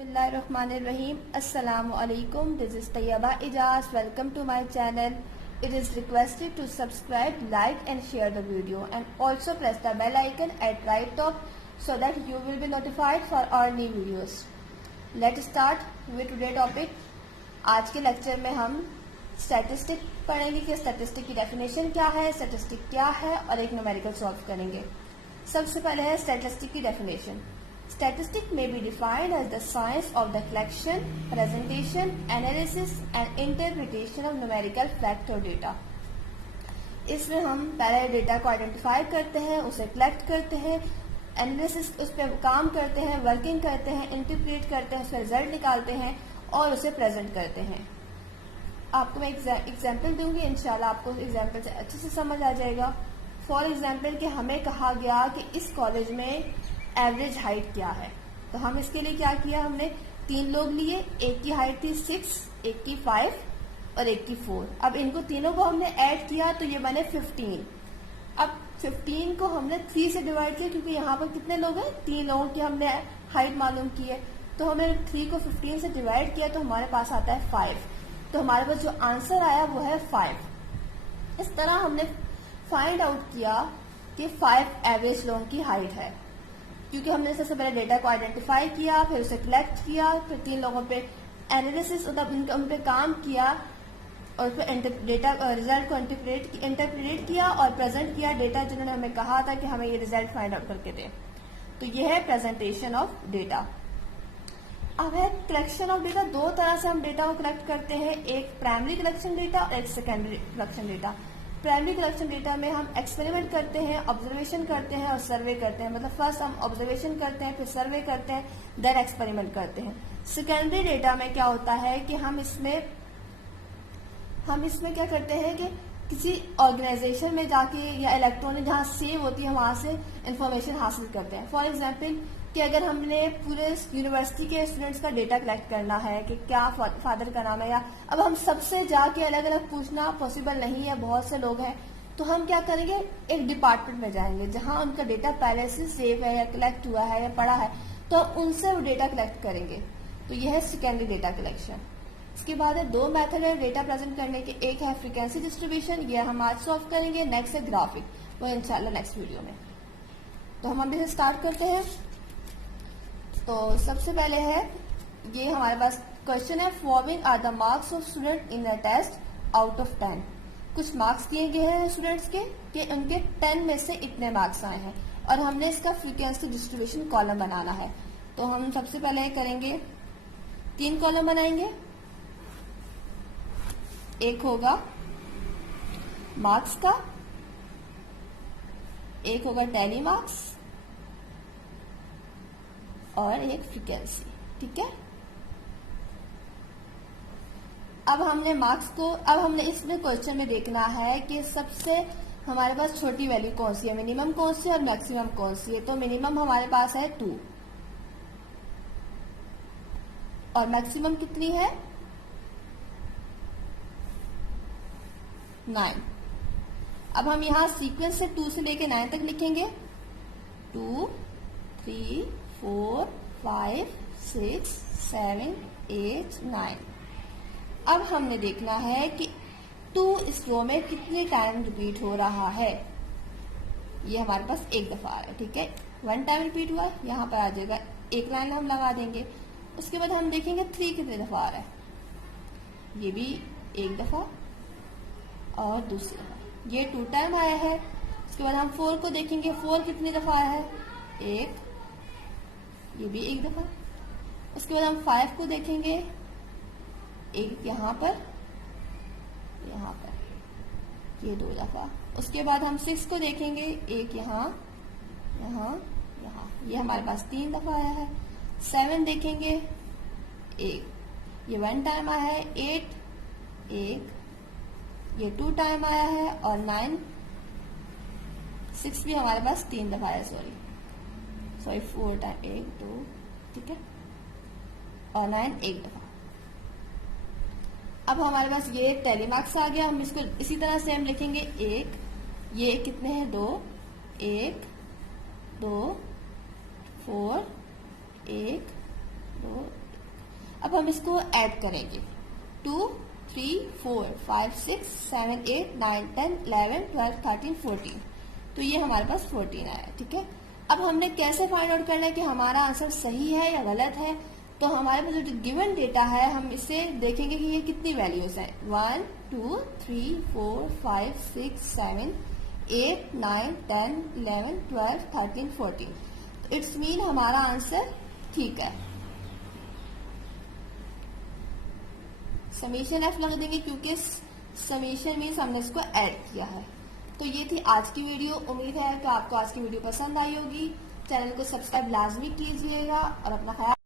Bismillahirrahmanirrahim. Assalamu alaikum. This is Tayyaba Ijaz. Welcome to my channel. It is requested to subscribe, like and share the video and also press the bell icon at right top so that you will be notified for our new videos. Let's start with today's topic. आज के lecture में हम statistic पढ़ेंगे कि statistic की definition क्या है, statistic क्या है और एक न्यूमेरिकल सॉल्व करेंगे। सबसे पहले है स्टैटिस्टिक की definition. Statistics may be defined as the science of the collection, presentation, analysis and interpretation of numerical fact or data. इसमें हम पहले डेटा को आइडेंटिफाई करते हैं, उसे कलेक्ट करते हैं, एनालिसिस उस पर काम करते हैं, वर्किंग करते हैं, इंटरप्रेट करते हैं, उसका रिजल्ट निकालते हैं और उसे प्रेजेंट करते हैं। आपको मैं एग्जाम्पल दूंगी, इंशाल्लाह आपको एग्जाम्पल से अच्छे से समझ आ जाएगा। फॉर एग्जाम्पल कि हमें कहा गया कि इस कॉलेज में एवरेज हाइट क्या है, तो हम इसके लिए क्या किया, हमने 3 लोग लिए, एक की हाइट थी 6, एक की 5 और एक की 4। अब इनको तीनों को हमने ऐड किया तो ये बने 15। अब 15 को हमने 3 से डिवाइड किया क्योंकि यहाँ पर कितने लोग हैं, 3 लोगों की हमने हाइट मालूम की है, तो हमें 3 को 15 से डिवाइड किया तो हमारे पास आता है 5। तो हमारे पास जो आंसर आया वो है 5। इस तरह हमने फाइंड आउट किया कि 5 एवरेज लोगों की हाइट है, क्योंकि हमने सबसे पहले डेटा को आइडेंटिफाई किया, फिर उसे कलेक्ट किया, फिर 3 लोगों पे एनालिसिस मतलब उन पे काम किया और फिर डेटा रिजल्ट को इंटरप्रेट किया और प्रेजेंट किया डेटा जिन्होंने हमें कहा था कि हमें ये रिजल्ट फाइंड आउट करके दे। तो ये है प्रेजेंटेशन ऑफ डेटा। अब है कलेक्शन ऑफ डेटा। 2 तरह से हम डेटा को कलेक्ट करते हैं, एक प्राइमरी कलेक्शन डेटा और एक secondary collection data. Primary collection data में हम एक्सपेरिमेंट करते हैं, ऑब्जर्वेशन करते हैं और सर्वे करते हैं, मतलब फर्स्ट हम ऑब्जर्वेशन करते हैं, फिर सर्वे करते हैं, देन एक्सपेरिमेंट करते हैं। सेकेंडरी डेटा में क्या होता है कि हम इसमें क्या करते हैं कि किसी ऑर्गेनाइजेशन में जाके या इलेक्ट्रॉनिक जहाँ सेव होती है वहां से इंफॉर्मेशन हासिल करते हैं। फॉर एग्जाम्पल कि अगर हमने पूरे यूनिवर्सिटी के स्टूडेंट्स का डेटा कलेक्ट करना है कि क्या फादर का नाम है, या अब हम सबसे जाके अलग अलग पूछना पॉसिबल नहीं है, बहुत से लोग हैं, तो हम क्या करेंगे, एक डिपार्टमेंट में जाएंगे जहां उनका डेटा पहले से सेव है या कलेक्ट हुआ है या पड़ा है, तो हम उनसे वो डेटा कलेक्ट करेंगे। तो यह है सेकेंडरी डेटा कलेक्शन। इसके बाद है 2 मेथड है डेटा प्रेजेंट करने के। एक है फ्रीक्वेंसी डिस्ट्रीब्यूशन, ये हम आज सॉल्व करेंगे। नेक्स्ट है ग्राफिक, वो इंशाल्लाह नेक्स्ट वीडियो में। तो हम अभी से स्टार्ट करते हैं। तो सबसे पहले है ये हमारे पास क्वेश्चन है, following are the marks of student in a test out of 10। कुछ मार्क्स दिए गए हैं स्टूडेंट्स के कि उनके 10 में से इतने मार्क्स आए हैं और हमने इसका फ्रीक्वेंसी डिस्ट्रीब्यूशन कॉलम बनाना है। तो हम सबसे पहले करेंगे, 3 कॉलम बनाएंगे। एक होगा मार्क्स का, एक होगा टैली मार्क्स और एक फ्रीक्वेंसी। ठीक है, अब हमने मार्क्स को, अब हमने इसमें क्वेश्चन में देखना है कि सबसे हमारे पास छोटी वैल्यू कौन सी है, मिनिमम कौन सी है और मैक्सिमम कौन सी है। तो मिनिमम हमारे पास है 2 और मैक्सिमम कितनी है 9। अब हम यहां सीक्वेंस से 2 से लेके 9 तक लिखेंगे, 2 3 4 5 6 7 8 9। अब हमने देखना है कि 2 इस रो में कितने टाइम रिपीट हो रहा है। ये हमारे पास एक दफा आ रहा है। ठीक है, 1 टाइम रिपीट हुआ, यहाँ पर आ जाएगा, एक लाइन हम लगा देंगे। उसके बाद हम देखेंगे 3 कितने दफा आ रहा है, ये भी एक दफा और दूसरी दफा, ये 2 टाइम आया है। उसके बाद हम 4 को देखेंगे, 4 कितनी दफा आया है, 1, ये भी एक दफा। उसके बाद हम 5 को देखेंगे, एक यहाँ पर, ये 2 दफा। उसके बाद हम 6 को देखेंगे, एक यहाँ, ये हमारे पास 3 दफा आया है। 7 देखेंगे, एक, ये 1 टाइम आया है। 8, एक, ये 2 टाइम आया है और 9, 6 भी हमारे पास 3 दफा है, सॉरी 4 टाइम, 1 2, ठीक है, और 9 एक दफा। अब हमारे पास ये टैली मार्क्स आ गया। हम इसको इसी तरह से हम लिखेंगे, एक, ये कितने हैं 2, 1 2 4 1 2 अब हम इसको ऐड करेंगे 2, 3, 4, 5, 6, 7, 8, 9, 10, 11, 12, 13, 14। तो ये हमारे पास 14 आया। ठीक है, अब हमने कैसे फाइंड आउट करना है कि हमारा आंसर सही है या गलत है। तो हमारे पास जो गिवन डेटा है हम इसे देखेंगे कि ये कितनी वैल्यूज है। 1, 2, 3, 4, 5, 6, 7, 8, 9, 10, 11, 12, 13, 14। तो इट्स मीन हमारा आंसर ठीक है। समीशन एफ लगा देंगे क्योंकि समीशन मीन्स हमने इसको ऐड किया है। तो ये थी आज की वीडियो। उम्मीद है कि आपको आज की वीडियो पसंद आई होगी। चैनल को सब्सक्राइब लाजमी कीजिएगा और अपना ख्याल